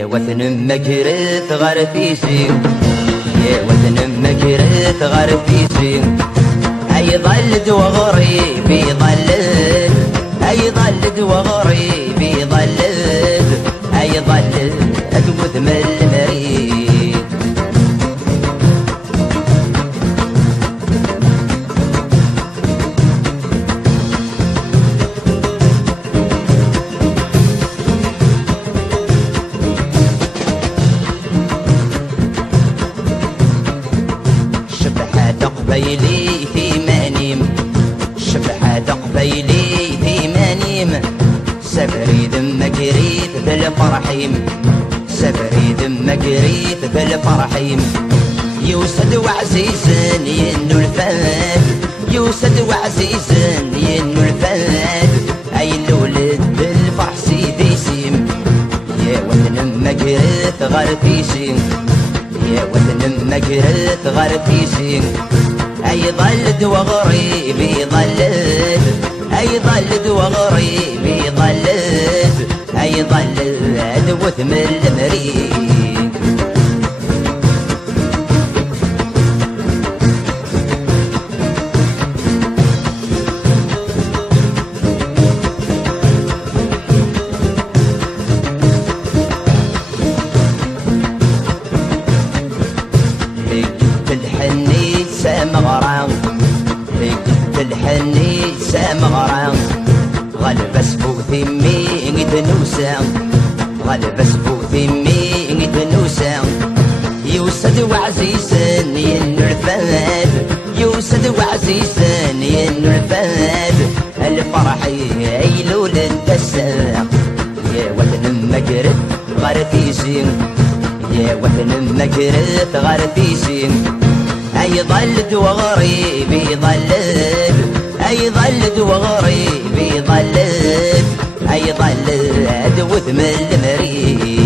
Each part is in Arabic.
يا وطن مكرت غرفيسي، يا وطن مكرت غرفيسي، أي ظلت وغريبي ظلت، أي ظلت وغريبي ظلت، أي ظلت أدوث من المريض. قبيلي في منيم، شبحة قبيلي في منيم، سبري دمك ريت في الفرحيم، سبري دمك ريت في الفرحيم، يوسد وعزيز ينو الفهد، يوسد وعزيز ينو الفهد، أي الولد بالفرح سيدي سيم، يا وطن مكرت غرفيسي، يا وطن مكرت غرفيسي، أي ظلت وغريبي ظلت، أي ظلت وغريبي ظلت، أي ظلت أدوث من المريض. الحني سامغرا غلب سبوثي مي تنوسا، غلب سبوثي مي تنوسا، يوسد وعزيزا ينو الفهد، يوسد وعزيزا ينو الفهد، الفرح يلول الدسا، يا وطن مكرت غرفيسي، يا وطن مكرت غرفيسي، أي ظلت وغريبي ظلت، أي ظلت وغريبي ظلت، أي ظلت أدوث من المريض.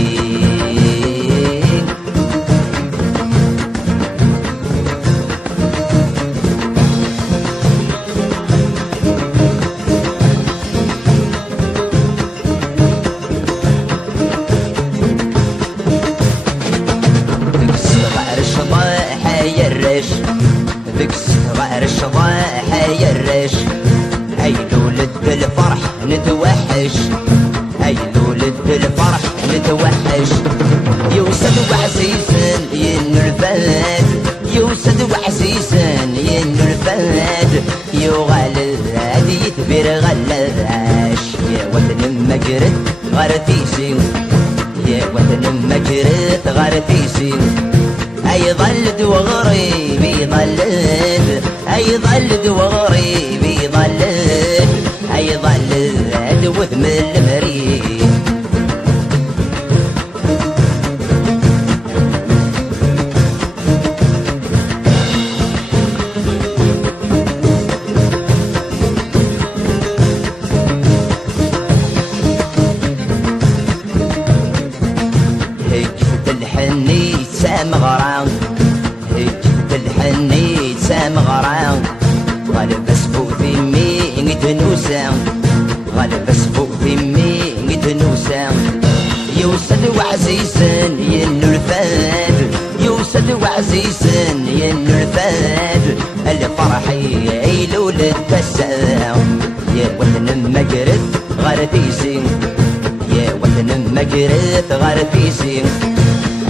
ذك صغار الشضاح يرش، هاي لولد الفرح نتوحش، هاي لولد الفرح نتوحش، يوسد وعزيزا ينو الفهد، يوسد وعزيزا ينو الفهد، يغلد هادي يتبير غلداش، يا وطن مكرت غرفيسي، يا وطن مكرت غرفيسي، أي ظلت وغريبي ظلت، أي ظلت وغريبي ظلت، أي ظلت أدوث من المريض. هجت الحني سامغرا، هجت الحني سامغرا، غلب سبوثي مي تنوسا، غلب سبوثي مي تنوسا، يوسد وعزيزا ينو الفهد، يوسد وعزيزا ينو الفهد، الفرح يلول الدسام، يا وطن مكرت غرفيسي، يا وطن مكرت غرفيسي،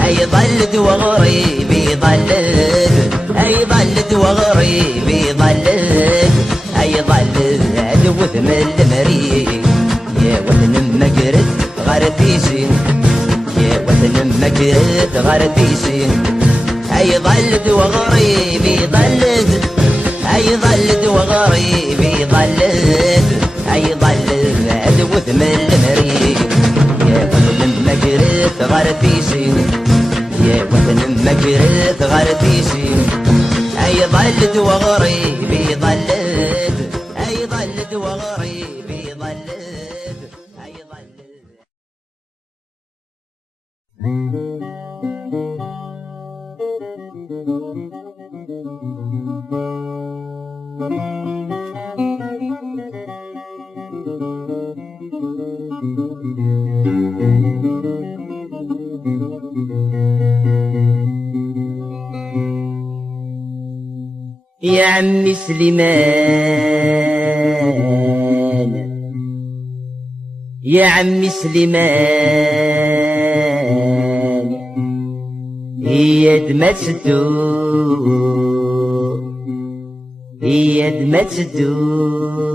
أي ظلت وغريبي ظلت، أي ظلت وغريبي ظلت، أي ظلت أدوث من المريض. يا وطن مكرت غرفيسي، يا وطن مكرت غرفيسي، أي ظلت وغريبي ظلت، أي ظلت وغريبي ظلت، أي ظلت أدوث من المريض. يا وطن مكرت غرفيسي، يا وطن مكرت غرفيسي، أي ظلت وغريبي ظلت، أي ظلت وغريبي ظلت، أي ظلت. يا عمي سليمان، يا عمي سليمان، هي دمى تدور، هي دمى تدور،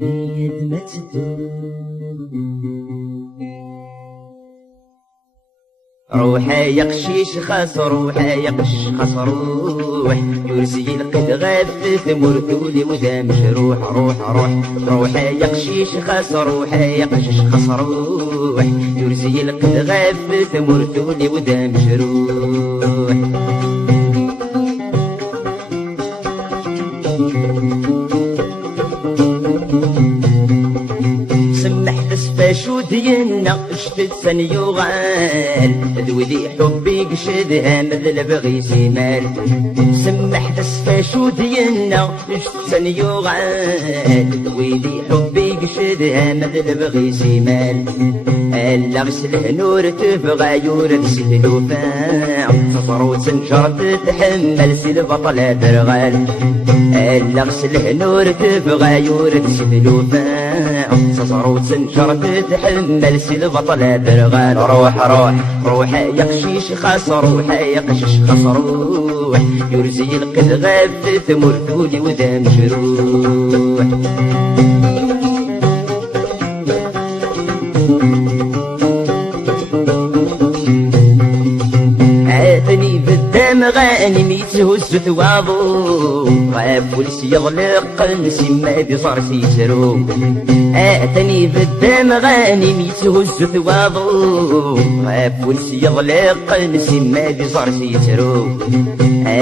هي دمى تدور. روحا يا قشيش خاص، روحا يا قشيش خاص، روح يرسي القد غاف مرتولي وذا مجروح. روح روح روحا يا قشيش خاص، روحا يا قشيش خاص، روح يرسي القد غاف مرتولي وذا مجروح. فاشو دينا اشتد سنيوغال ذوي حبي قشدها مثل بغي سمال. سمح بس فاشو دينا اشتد سنيوغال ذوي حبي قشدها مثل بغي سمال. الا غسله نور تبغى يورد سهلوفا تصرو تنشر تتحمل سلبطلة برغال. الا غسله نور تبغى يورد سهلوفا تصرو تنشر تتحمل سلبطلة برغال. روح روح روح يا قشيش خاص، روح يا قشيش خاص، روح يرزي القد غاب ثمرتولي وذا مجروح. عاتني بالدم غاني ميتهز ثوابو غاب ولس يغلق نسمادي صار سيسرو. عاتني بالدم غاني ميتهز ثوابو غاب ولس يغلق نسمادي صار سيسرو.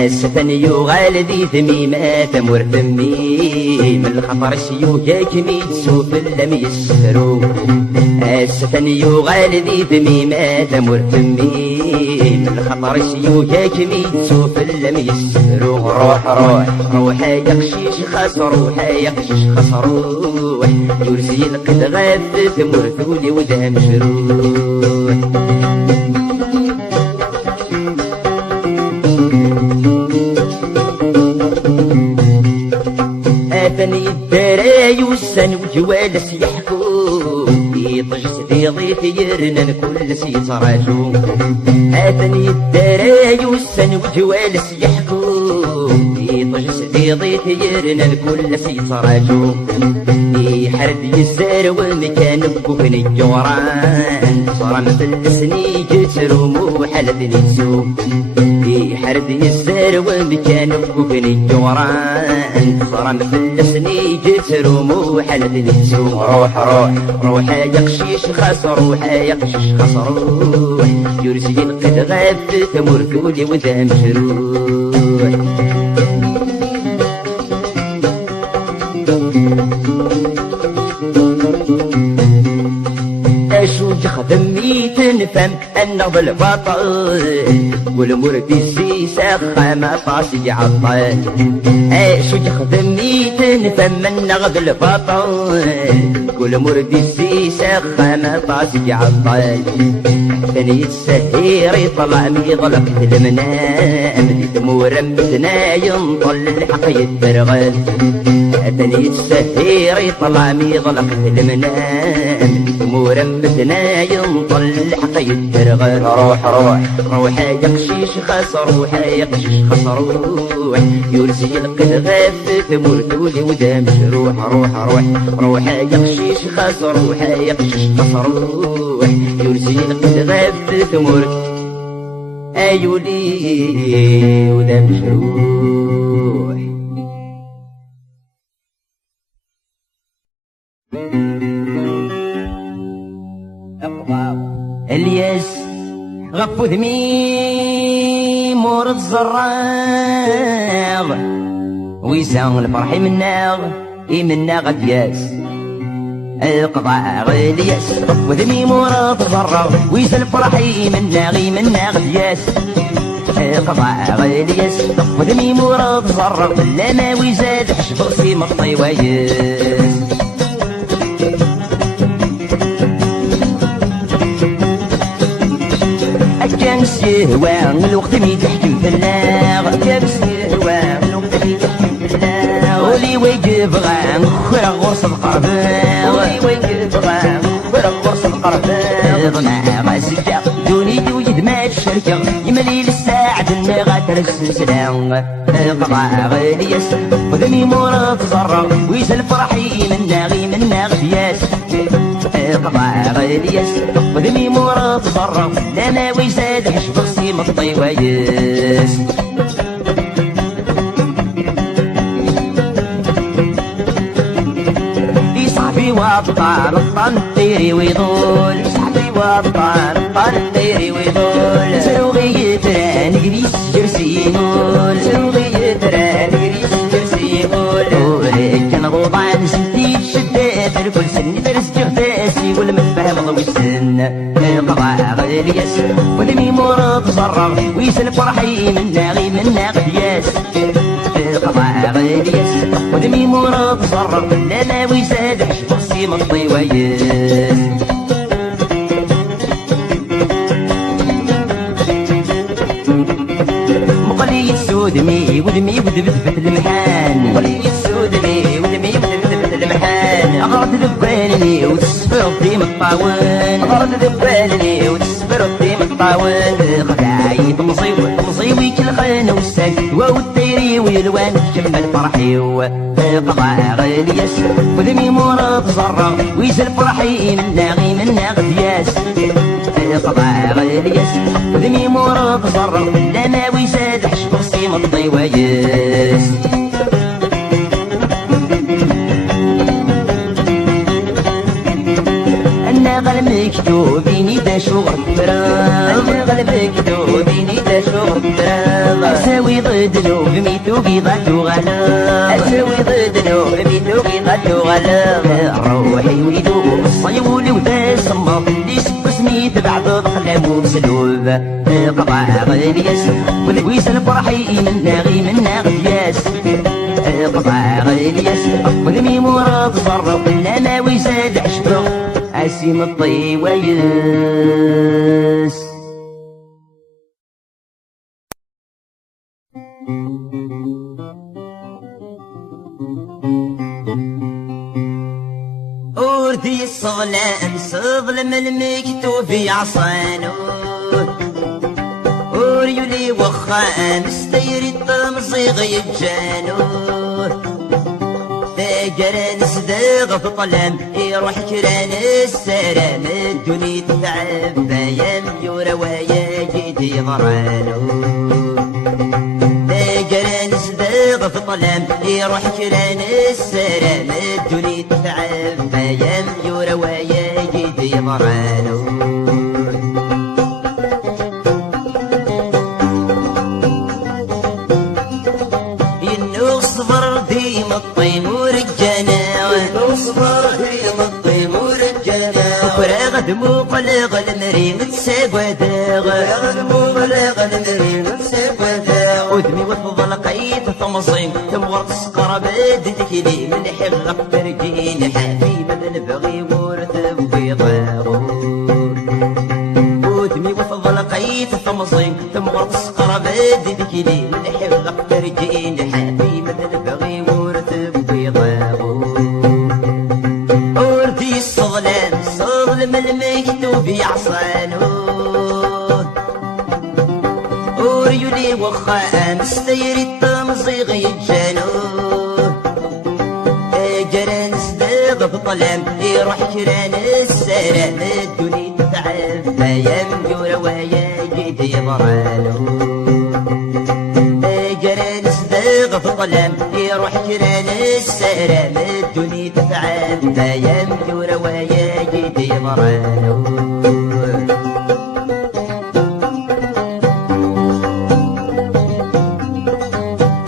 ستني يغال ذي ثميمات مور ثمي من الخطر سيوجاك ميتسو في اللم يسرو. ستني يغال ذي ثميمات مور ثمي من الخطر سيوجاك ميتسو في اللم يسرو. روح روح روح يا قشيش خاص، روح يا قشيش خاص، روح يرسي القد غاف ثمر ثولي وذا مجروح. آتني الدراي والسن وجوالس يحكو يطجس في ضيف يرنن كل سيطراجو. آتني الدراي والسن وجوالس يحكو يطجس في ضيف يرنن كل سيطراجو. يحرد يسار والمكان بكوكن الجوران صار مثل السني جترو مو حلد نسو. يحرد يسار والمكان بكوكن الجوران صار مثل السني جترو مو حلد نسو. روح روح روح يا قشيش خاص، روح يا قشيش خاص، روح يرسي القد غاب ثمر ثولي وذا مجروح. اشو تخدم تنفهم انه بالبطل والمرد السيسة خامة طاسي عطل. اشو تخدم تنفهم انه بالبطل والمرد السيسة خامة طاسي عطل. ثاني السهير يطلع ميضلق في المنام تمور متنا ينطل الحق يتبرغل. ثاني السهير يطلع ميضلق في المنام تمور متنا ينطل الحق يتبرغل. روح روح روح يا قشيش خاص، روح يا قشيش خاص، روح يرسي القد غاف ثمر ثولي وذا مجروح. روح روح روح يا قشيش خاص، روح يا قشيش خاص، روح يرسي القد غاف ثمر ايولي وذا مجروح. الياس غفو ذمي مور الزراغ ويسان الفرح منا يمنا غد ياس. القضاء الياس غفو ذمي مور الزراغ ويسان الفرح يمنا غد ياس. القضاء الياس غفو ذمي مور الزراغ بلا ما ويزاد حشبغ سي مطي وياس. كان سيهوى الوقت مي تحكم في اللاغ كان سيهوى الوان وقتي بالله ولي ويجيب غان خير غرس القربان ولي ويجيب غان خير غرس القربان ضنا غاسجا دوني دوجد ما الشركة يملي للساعد المغاتر السلسلة قطع غاليس وذني مورا تزرع ويسال فرحي من ناغ بياس قطع غاليس وذني مورا تزرع لنا ويزاد حشب غسيم الطيوايس لي صاحبي وابطال الطنطيري ويضول صاحبي وابطال الطنطيري ويضول سروغي تران قريس جرسينول سروغي تران قريس جرسينول كان غوضان سنتي شدات الكل سن درس جهداسي والمتفهم ضوي السن قطع غاليس ودمي مورا تصرف ويسال فرحي من ناغ بياس قطع غاليس ودمي مورا تصرف لنا ويزاد حشب غسيم الطيوايس مقلي السودمي ودمي ودبدبت المحان مقلي السودمي ودمي ودبدبت المحان أغرد ذبالني وتسفر الديم الطاوان أغرد ذبالني وتسفر الديم الطاوان خداعي تمصيوي كل خان والساك والديري ويلوان جمال فرحي قطع غاليس ودمي مورا تزرع ويسال فرحي من ناغ دياس قطع غاليس ودمي مورا تزرع لنا ويساد حشب غسيم الطيوايس أنا غل مكتوبيني دا شغل فراغ أنا غل مكتوبيني دا شغل فراغ أساوي ضد لو بميتو قيضاتو غلا أساوي ضد لو بميتو قيضاتو غلا روحي ويدو الصيولي وذا سما لي سميت بعد ضخلام مسلوب قطع غاليس ولويس الفرحي من ناغ دياس قطع غاليس ودمي مورا تصرف لنا ويزاد عشبه عسيم الطيوايس أوردي الصغلان صغلم المكتوب عصانو وريولي وخا مستيري الطمزيغ يجانو ذاكران صداغ في طلام يروح كران السلام الدنيا تتعب بايام يورا ويا جدي ضرانو ذاكران صداغ في طلام يروح كران السلام الدنيا تتعب بايام يورا ويا جدي ضرانو ديم الطيمور الجناوة وصبر ديم الطيمور الجناوة وفراغ دموق لغ المريم تساب وداغ فراغ دموق لغ المريم تساب وداغ ودمي وتفضل قيت تمصيم تمغر تسقر بدتك لي من حغق ترجين حافي من بغي ورث بيضاغ ودمي وتفضل قيت تمصيم تمغر تسقر بدتك لي من حغق ترجين حافي من بغي أوردي الصغلان صغلم المكتوب يعصانو وريولي وخا مستيري الطمزيغ يجانو جران صداغ بطلام يروح كران السلام الدنيا تتعب بايام يورا ويا جدي ضرانو صداغ في طلام يروح كران السلام الدنيا تتعب بايام يورا ويا جدي ضرانو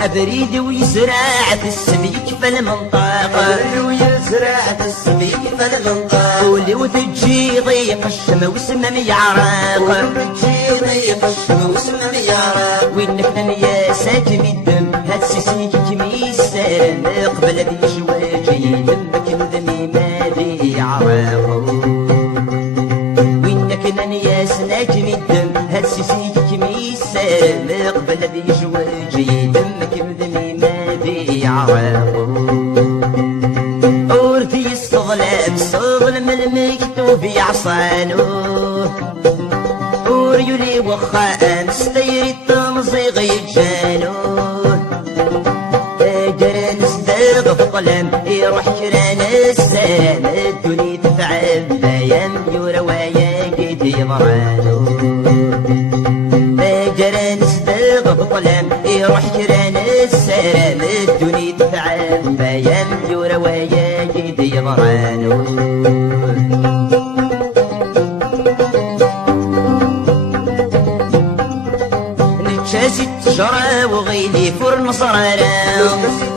أبريد ويزرع في السميك في المنطقة أبريد ويزرع في السميك في المنطقة ولي وتجي ضيق الشمس وسمم يعرق ولي وتجي ضيق الشمس وسمم يعرق وينك يا ساكن الدم هات سيسيك كميس سالم قبل ذي شواجي دمك ندمي مالي يعرق وينك يا ساكن الدم هات سيسيك كميس سالم قبل ذي شواجي دمك عصانو وريولي وخا مستيري التمزيغ يجانو جران صدق في ظلام يروح جران السلام الدنيا تتعب بيام يورا ويا قد يضرانو جران صدق في ظلام يروح جران السلام الدنيا تتعب بيام يورا ويا قد يضرانو نتشاسي التجرى وغيلي فرن صرارا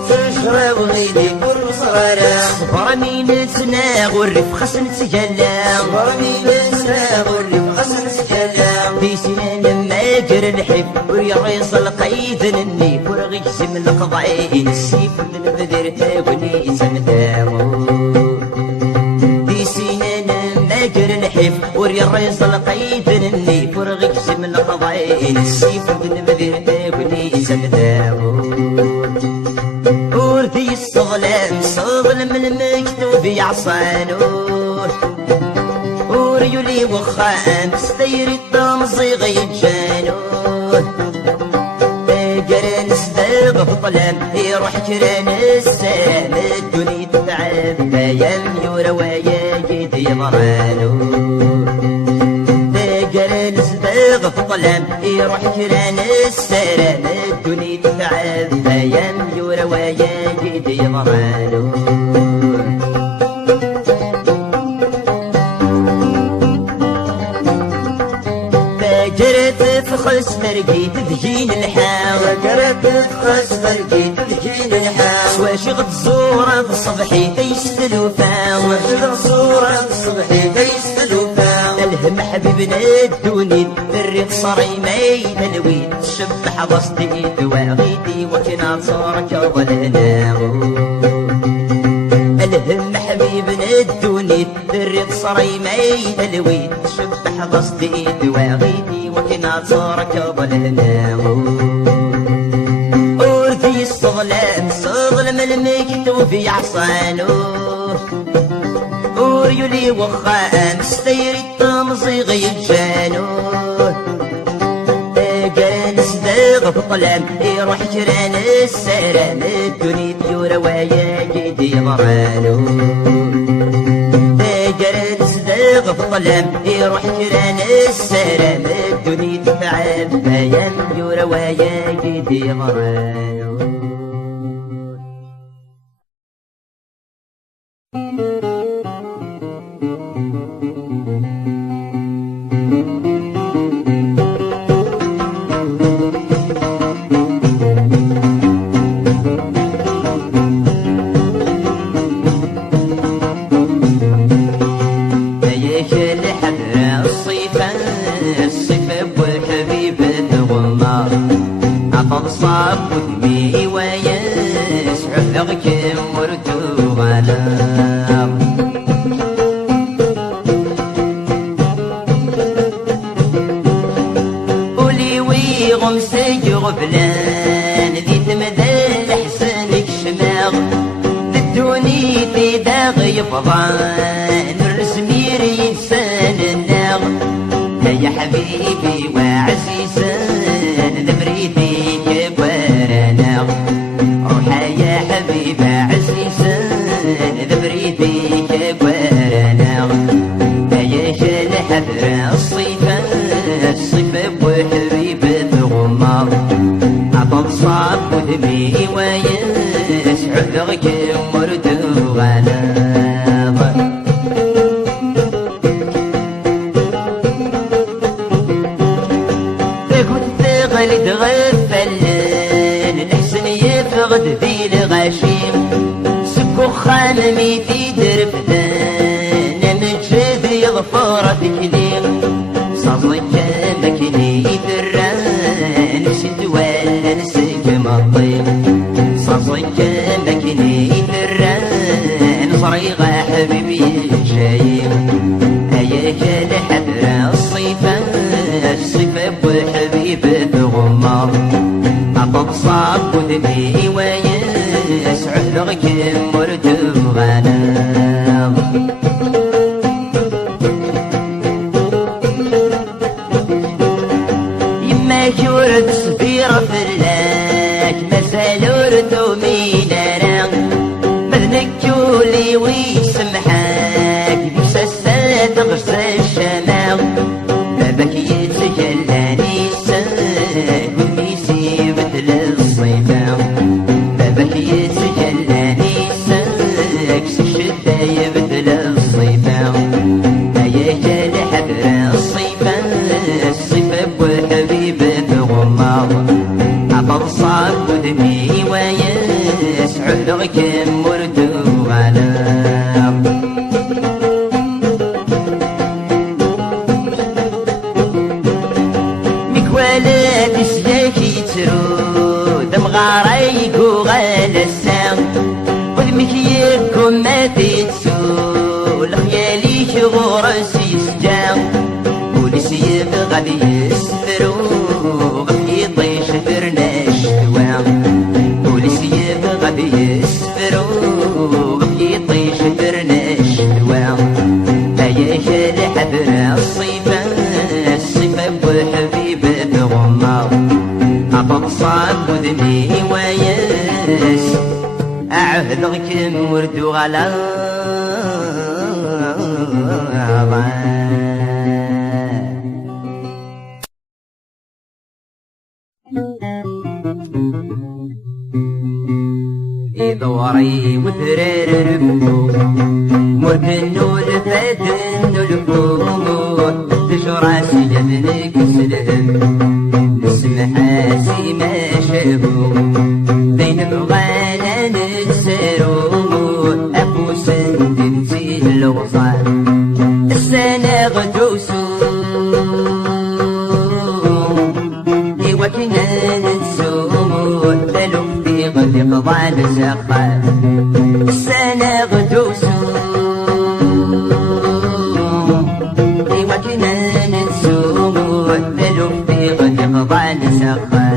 تجرى وغيلي فرن صرارا صبر مين سناغ والرف خسن سجلا صبر مين سناغ والرف خسن سجلا في سنان لما جرى الحب ويريص القيد النيف ورغي يسم القضاين السيف من البذر تاولي سمتاو في سنان لما جرى الحب وريص القيد النيف ورغي يسم القضاين السيف من البذر تاولي سمتاو ورثي الصغلام صغلم المكتوب يعصانو وريولي وخام ستيري التمزيغ يتجانو جران صدق في ظلام يروح جران السام الدنيا تتعب بيام يورا ويا قد يضرانو جران صدق في ظلام يروح جران السلام الدنيا تتعب بيام يورا ويا قد يضرانو جرت في خس فرقيت تجين الحاو جرت في خس فرقيت تجين الحاو سواشي غد زورة في الصبحي تيستلو فاو سواشي غد زورة في الصبحي تيستلو فاو الهم حبيبنا الدوني الريق صري ميت الويد شبح بسطي دواغيتي وكنا صورك ظلناو الهم حبيبنا الدوني الريق صري ميت الويد شبح بسطي دواغيتي وكنا صورك ظلناو ورثي الصغلام صغلم المكتوب يعصانو وريولي وخام ستيري التمزيغ يتجانو جران صدق في ظلام يروح جران السلام الدنيا تيورا ويا قد يضرانو جران صدق في ظلام يروح جران السلام الدنيا تتعب بيام يورا ويا قد يضرانو صاب ودمي ويسعف غكم وردو غلام ولي ويغم سيجغ بلان ذي تمثل حسنك شماغ ذدوني في داغ يفضان الرسمير ينسان الناغ يا حبيبي وعزيزان ذبريتي روحا يا حبيبة عزيزة ذبريتك وانا يا جال حذر الصيفة الصيفة وحبيبة غمار عطل صعب ودمي ويسعد غير مرد غلاظ كنت غلد غفل غد ذي الغشيم سكو خانمي في درفدان مجد يغفر بكليم صدق بكلي دران نسيت ولا نسيك مطيم صدق بكلي دران صريغ حبيبي شايم هياك لحبر الصيفة الصيفة وحبيبة غمار صعب ودمي ويسعد غكم ورد غنام ماك ورد صبير فلاك مسال وردو مينارا مذنك ولي ويسمحاك بساسات غصة الشماغ بابك يتجلاني الساك وميسي مثل الصيفاغ بابك يتجلاني الساك سشداي مثل الصيفاغ هيا جال حبر الصيفاغ الصيفاغ والحبيب بغماض عبر صار ودمي وياس عذرك مردو على مكوالات سلاك يترو دم غاريك وغال السام ودمك يبكم ما تتسو لخياليك غرس يسجام وليس يبغى بيسفرو غفي يطيش فرناش دوام وليس يبغى بيسفرو غفي يطيش فرناش دوام هيا شال حبر الصيفة الصيفة والحبيب بغماض عطب صاب ودمي وياس أعهدك مردو على دوري وترير ربو مردنو لفادنو الهموم تجراسي جبنك سلهم نسمحاسي ما شابو بين بغانا نتسارو أبو سندنتي اللغصان السنة غدوسو إيوا كنا نتسومو تلوم في غد قضان الزقان السنة غدوسو إيوا كنا نتسومو تلوم في غد قضان الزقان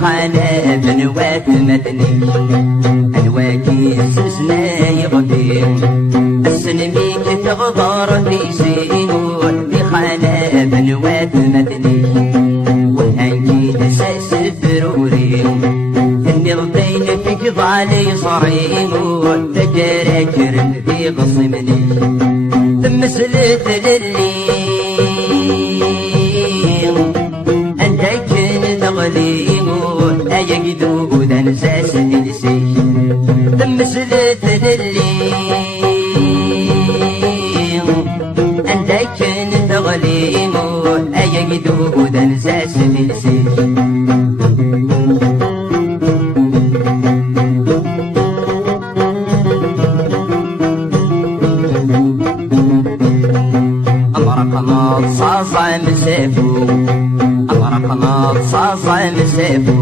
خانة بنوات مدني الواكي سسنا يغفي السنميك تغضر في سينو بخانة بنوات مدني وهنجي دساس بروري اني رضين فيك ضالي صريمو تجراكر في غصمني ثم سلت للي انت كن تغليمو يجدو دنساس السي ثم سلت للي انت كن تغليمو يجدو دنساس السي أمرقنا صاصا مسافو أمرقنا صاصا مسافو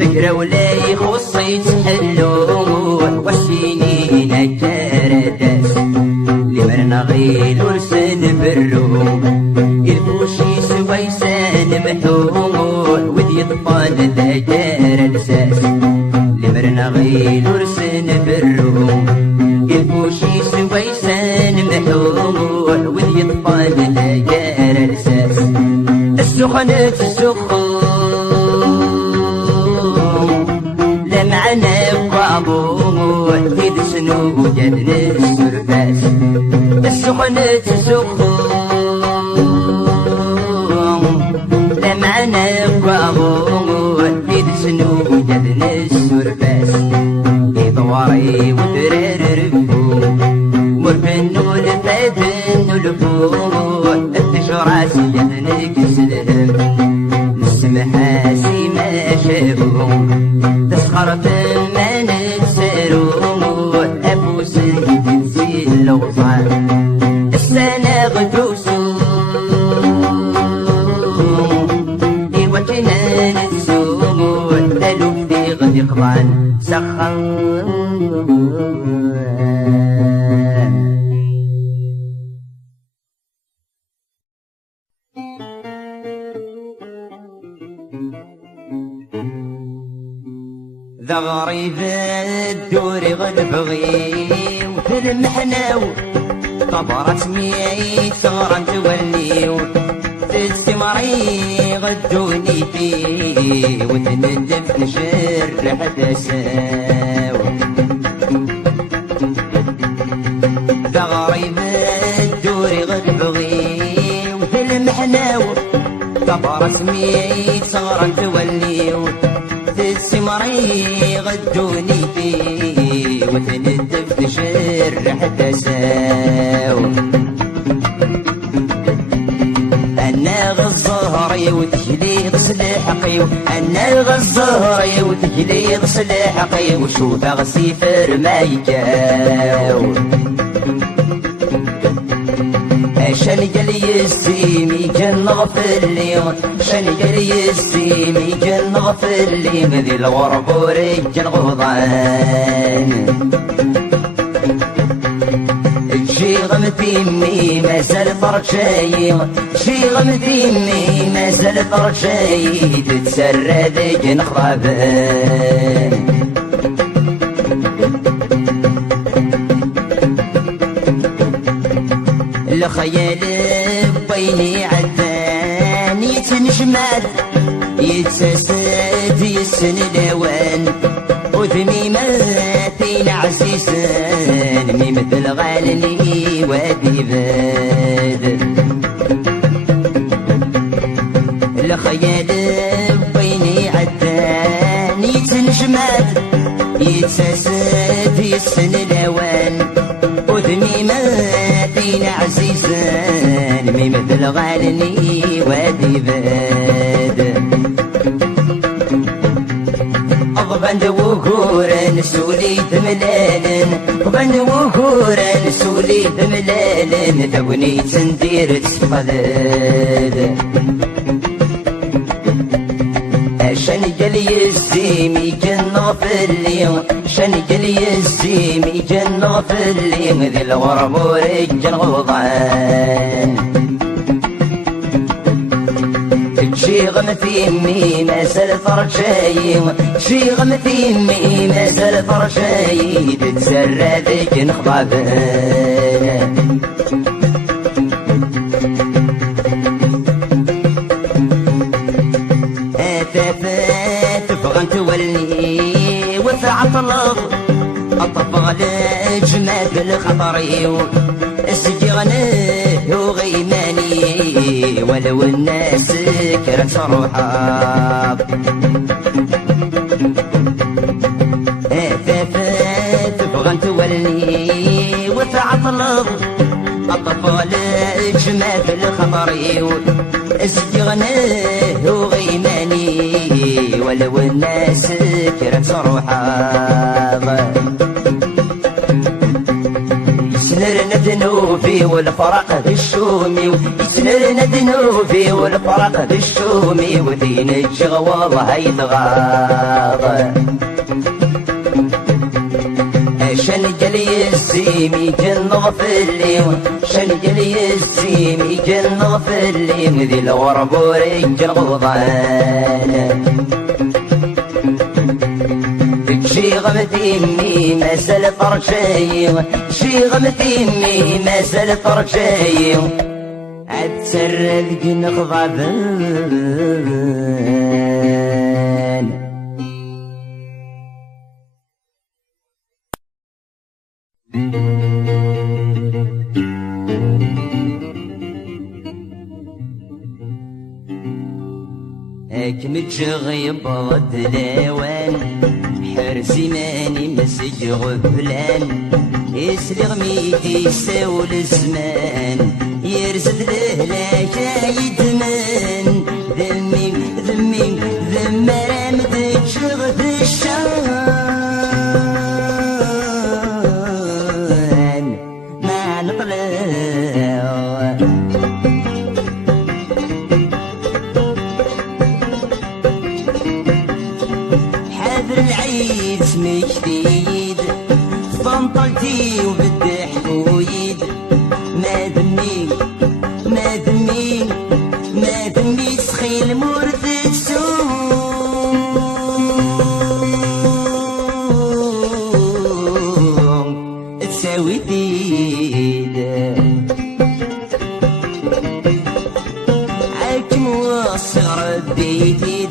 فكرة ولا يخصي تحلو والسنين كارداس لمرنا غيل ورسن برو البوشي سويسان محوم ودي طفال ذاكار الساس لمرنا غيل ورسن برو البوشي سويسان محوم ودي طفال ذاكار الساس السخنة السخون معنا بابو يد سنو جدنا السرفاس السخنة سخون معنا بابو يد سنو جدنا السرفاس يدوري ودرر ربو مرفنو لفادنو لفو التجراسي جدنا كسلهم نسمحاسي ما شافو تسخر فما نتسارو أبو سيد زي اللغصان السنة غدوسو إيوا كنا نتسومو تلوف في غد قضان سخن ذا غريب الدوري غنبغي وتلمحناو طبرت ميت ثغرا توليو تستمري غدوني فيه وتندف نشرح تساو ذا غريب الدوري غنبغي وتلمحناو طبرت ميت ثغرا توليو تستمري غدوني فيه وتندف نشرح تساو أنا غزهري وتجليد سلاحقي أنا غزهري وتجليد سلاحقي وشوف غسيفر ما يكاو شن قال يسيمي جن غفلي شن قال يسيمي جن غفلي مذي الغرب ورجل غضان شي غمتي مي ما زال طرق شاي شي غمتي مي ما زال طرق شاي تتسرى ذيك خرابان الخيال بيني عدان يتنجمال يتساسد يسن الاوان وذميماتين عزيزان مي مثل غالني وادي باد الخيال بيني عدان يتنجمال يتساسد يسن الاوان وذميماتين عزيزان مي مثل غالني وادي باد غبند وكورن سولي ثملالن غبند وكورن سولي ثملالن تبني تندير تسقلد شن قال يسيمي جن غفلي شن قال يسيمي جن غفلي ذي الغرب ورجل غضان شي غمتي مي ما زال فرشاي شي غمتي مي ما زال فرشاي تتسرى ذيك نخضبان ثافات بغا تولني وفعطلغ أطبغ لجماد الخطري السجغنه وغيماني ولو الناس كرت روحها ثافات بغا تولني وفعطلغ أطبغ لجماد الخطري السجغنه وغيماني ولو الناس كرت روحها يسنرنا ذنوبي والفرق بالشومي يسنرنا ذنوبي والفرق بالشومي ودين الجغوض هيتغاض شن قال يسيمي جن غفلي شن قال يسيمي جن غفلي ذي الغرب ورجل غضان شي غمتي مي ما زال طرق شاي شي غمتي مي ما زال طرق شاي عاد تسرد نغضبان اكمل غيب ضد الاوان حرسي ماني مسج غفلان يسلغ ميتي يساول الزمان يرزد لهلاك يدمان ذمي ذمي ذم رامد شغف الشان ما نطلع العيد اسمي جديد فانطلتي وبدي حويد ما ذمي ما ذمي ما ذمي سخيل مورث السوق بيتيد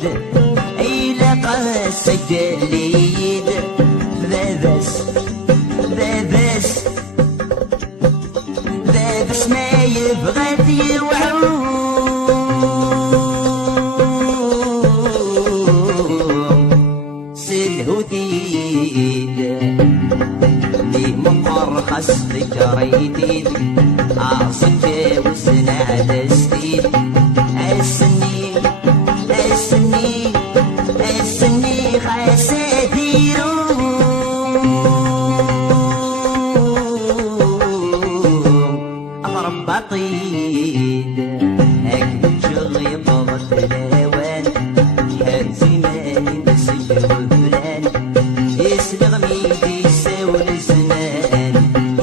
إلا قاسك ليد بابس بابس بابس ما يبغى يوعو سلهوتيد لي مقرخص ذكريتيد عصك وسنا على ستيد السنين السنين السنين خاساتيرو أضرب بطيد أكل شغي طغط الهوان حرزي مالي نسج وفلان يسلغ ميدي يساول الزمان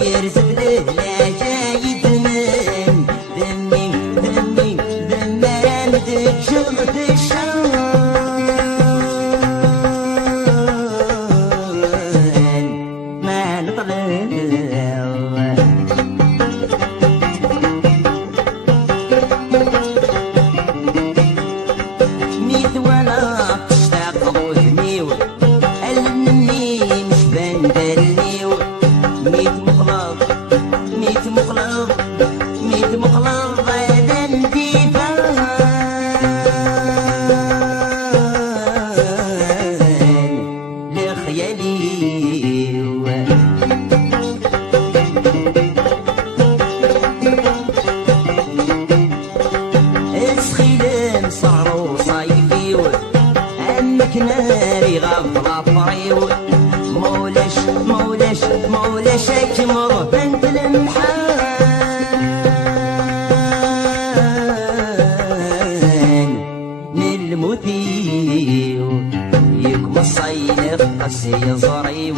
يرزق له لا جاي دمان دمي دمي دمان تشغط الشان ما نطلع ميت ولا تشتاق وهميو قلبني مش بندلنيو ميت مقلب ميت مقلب ميت مقلب هذا نديفا لخيالي اسخيلم صاروا صايفيو عمك ناري غفرة طريو مولاش مولاش مولاش اكمر بنت المحان نلموتيو يكم الصينف قسي يزريو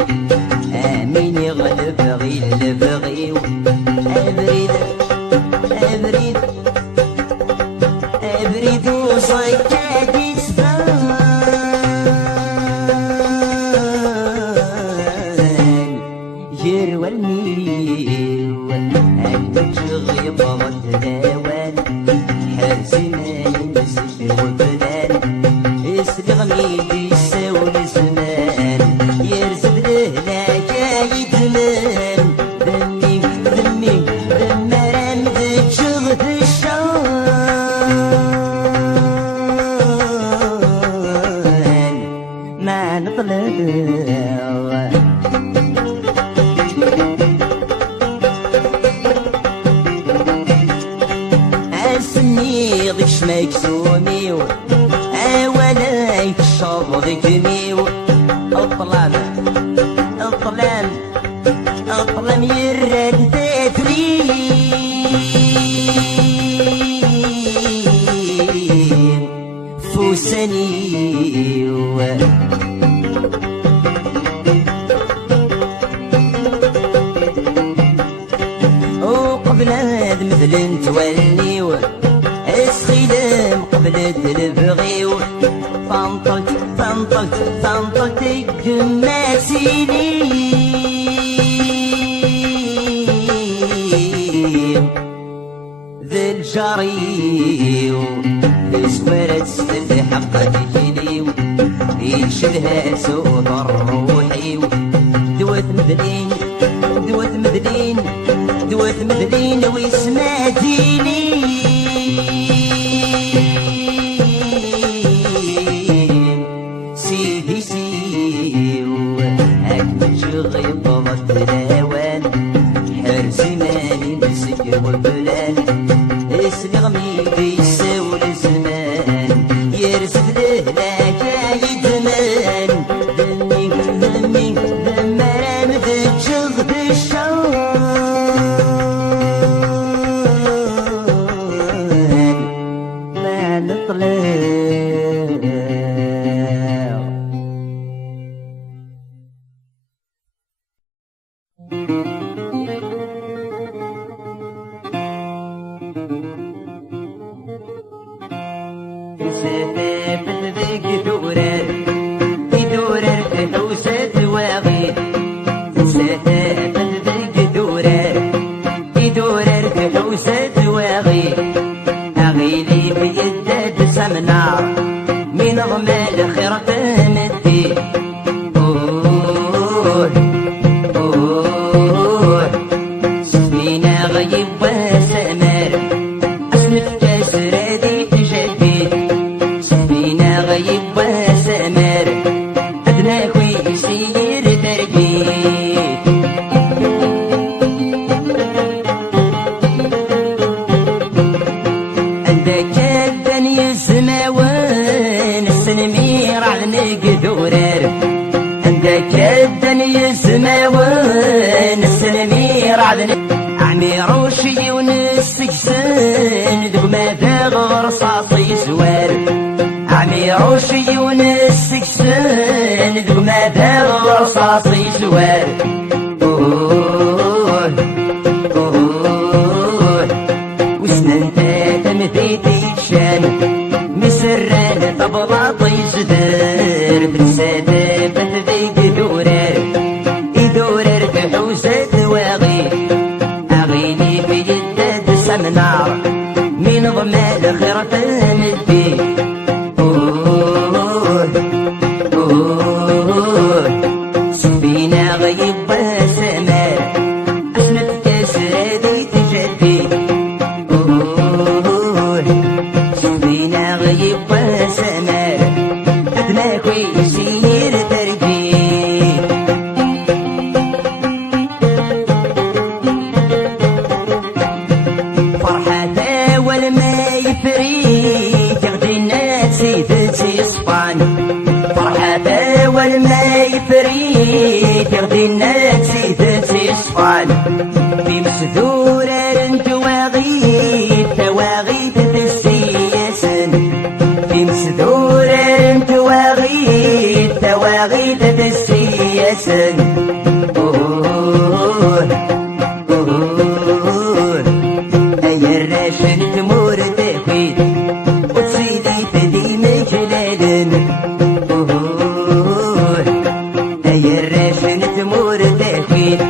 امين يغلب غير بغيو ابريد ابريد ابريد وصيكات يسبان يروى الميو المتشغي بغد داوان حرسي ما ينسج وفلان يسلغ ميدي يساول زمان يرزق له لا جاي دمان دمي دمي دمران تشغد الشان ما نطلع اسمي ضيك شماكسوميو اولا يتشرب ضيك ميو الطلام الطلام الطلام يرد تاترين فوسانيو وقبل هاد مثل نتوليو اسخيلم قبل تلبغيو فانطلت فانطلت فانطلت الجماسيني ذي الجريو اسورة ستة حقة تجيليو يشدها سوط الروحيو دوت مدلين دوت مدلين دوت مدلين ويسماتيني سيدي سيو أكمل شغي طغط الهوان حرسي مالي نسك وفلان اسلغ ميدي يساول الزمان يرزق له لا جاي دمان دمي دمي دمران تشغد الشان ما نطلع سافت ذيك دورر يدورر كنوسة واغي سافت ذيك دورر يدورر كنوسة واغي أغيلي بيدد سمنار عميروشي ونسكسن ذوق ما ذا رصاصي سوار عميروشي ونسكسن ذوق ما ذا رصاصي سوار وسنن تمثيتي شان مسران طبلاطي زدار بالسادة بثبيك دورار يدورر بحوسة واغي أغيني في جدة سمنار من ضمان خيرة مدي سفينة غيب سمار أسنت كسر دي تجدي سفينة غيب سمار أدنى كويس يسير ترجي فرحة والما يفريد يغدي الناس سيدتي صفان فرحة والما يفريد يغدي الناس سيدتي صفان في مسدورة تواغيد تواغيد السياسن في مسدورة تواغيد تواغيد السياسن أي الراشد تمور تاكيد وتسيدي تدي مجلال أي الراشد تمور تاكيد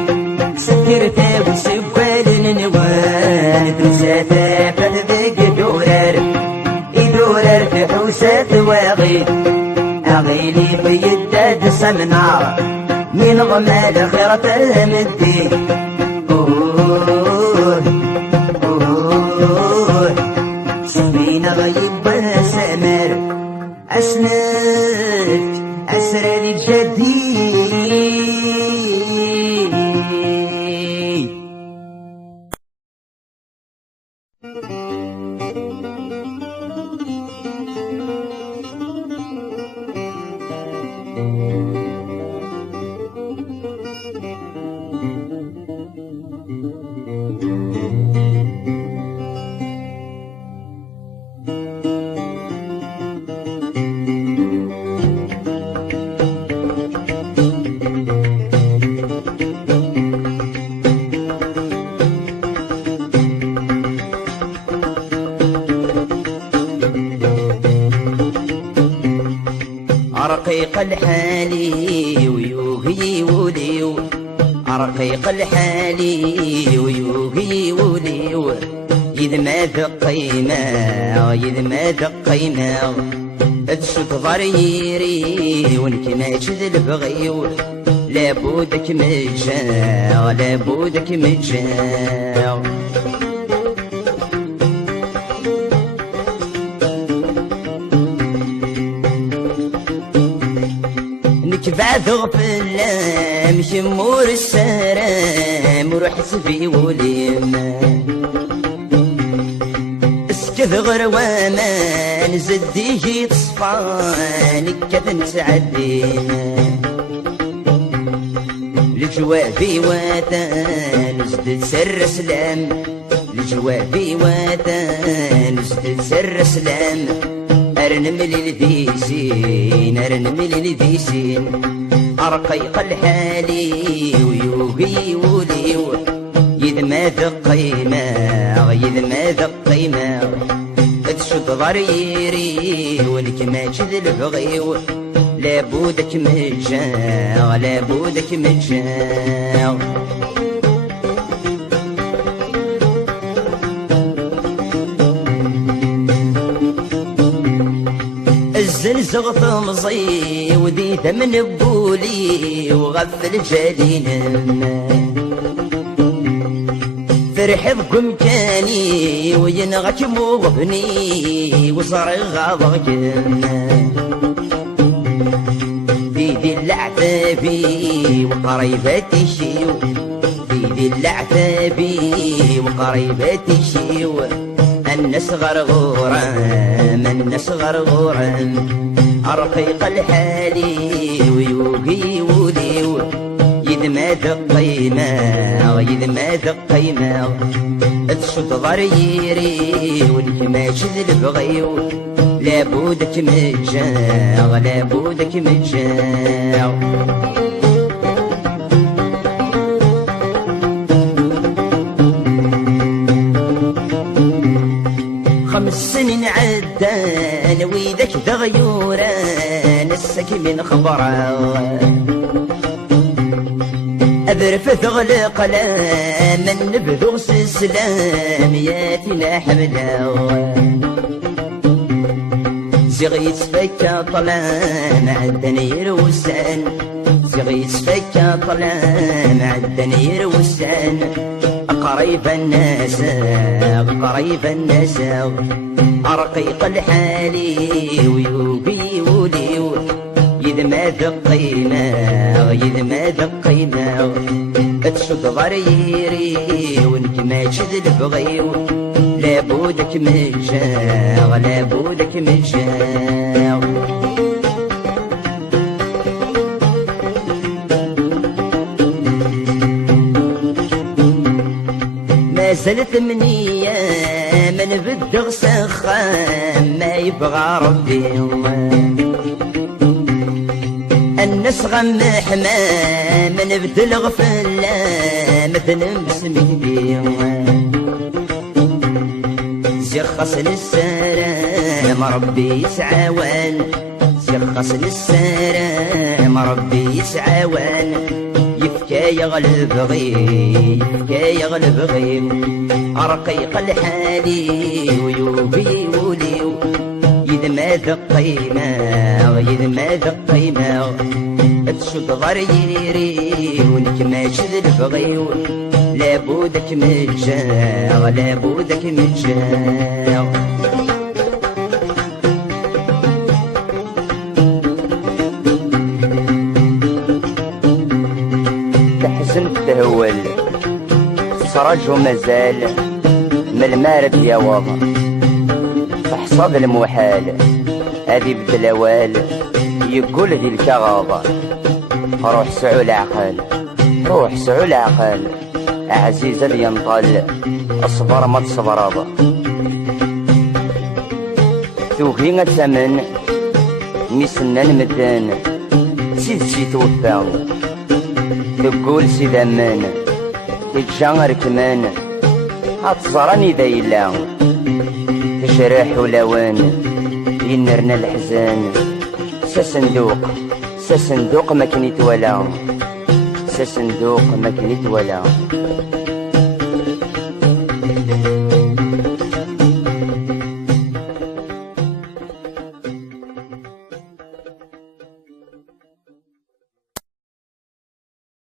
سكرتا وسبوال نوان تنساتا فهبك دورار يدورر في حوسات واغيد أغيلي في يداد سمنار من غمال خيرة المدي سفينة غيب سمر أسنت أسرار الجديد رقيق الحالي ويوهي وليو رقيق الحالي ويوهي وليو إذ ما ذقينا إذ ما ذقينا تشك ضريري ونكماش البغيو لابودك مجا لابودك مجا بعذغ في اللام شمور السرام وروح سفي وليم اسكذ غروامان زدي جيت صفان كذا نسعدينا لجوابي واتان زدت سر سلام لجوابي واتان زدت سر سلام أرنمل الذيسين أرنمل الذيسين أرقيق الحالي ويوهي وليو إذ ما ذقينا إذ ما ذقينا تشد ضريري ولكماش ذي البغيو لابودك مجا لابودك مجا الزلزغ ثمصي وذي ثمن بولي وغفل جالين فرح بكمكاني وينغك مغبني وصار غاضك في ذي العتابي وقريباتي شيو في ذي العتابي وقريباتي شيو الناس غرغوران الناس غرغوران أرقيق الحالي ويوهي وليو إذ يدما دقيمة يدما دقيمة تشد ضريري والكماش البغيو لابودك مجاغ لابودك مجاغ. 5 سنين عدان ويدك دغيوران السك من خبره أبرف تغلق لا من نبذغ سلام ياتنا حمله زغي يتفكى طلام عالدنير وسان زغي يتفكى طلام عالدنير وسان قريب الناس قريب الناس أرقيق الحالي ويوبي وليو يدما دقيمة يدما دقيمة تشد ضريري ونكماش البغيو لابودك مجاغ لابودك مجاغ. ما زلت منية من بدغ سخام ما يبغى ربي الناس غم حمام من بدل غفلة مثل مسمي زخص للسلام ربي يسعوان زخص للسلام ربي يسعوان يفكى يغلب غيب يفكى يغلب غيب أرقيق الحالي ويوبي وليو يدما دقيمة يدما دقيمة تشد ضريري ونكماش البغيو لابودك مجاغ لابودك مجاغ. تحزن تهول سرج ومازال من المارد يا واضح فحصاد المحال هذي بالدلوال يقول ذي الكغاضة روح سعو العقل روح سعو العقل عزيز اللي ينطل اصبر ما تصبر توهي الثمن ميسنا المدان سيد شي توفى تقول سيد امان تجانر كمان هتصراني ذا يلا تشرح ولوان ينرنا الحزان سصندوق ما كنيت ولا سصندوق ما كنيت ولا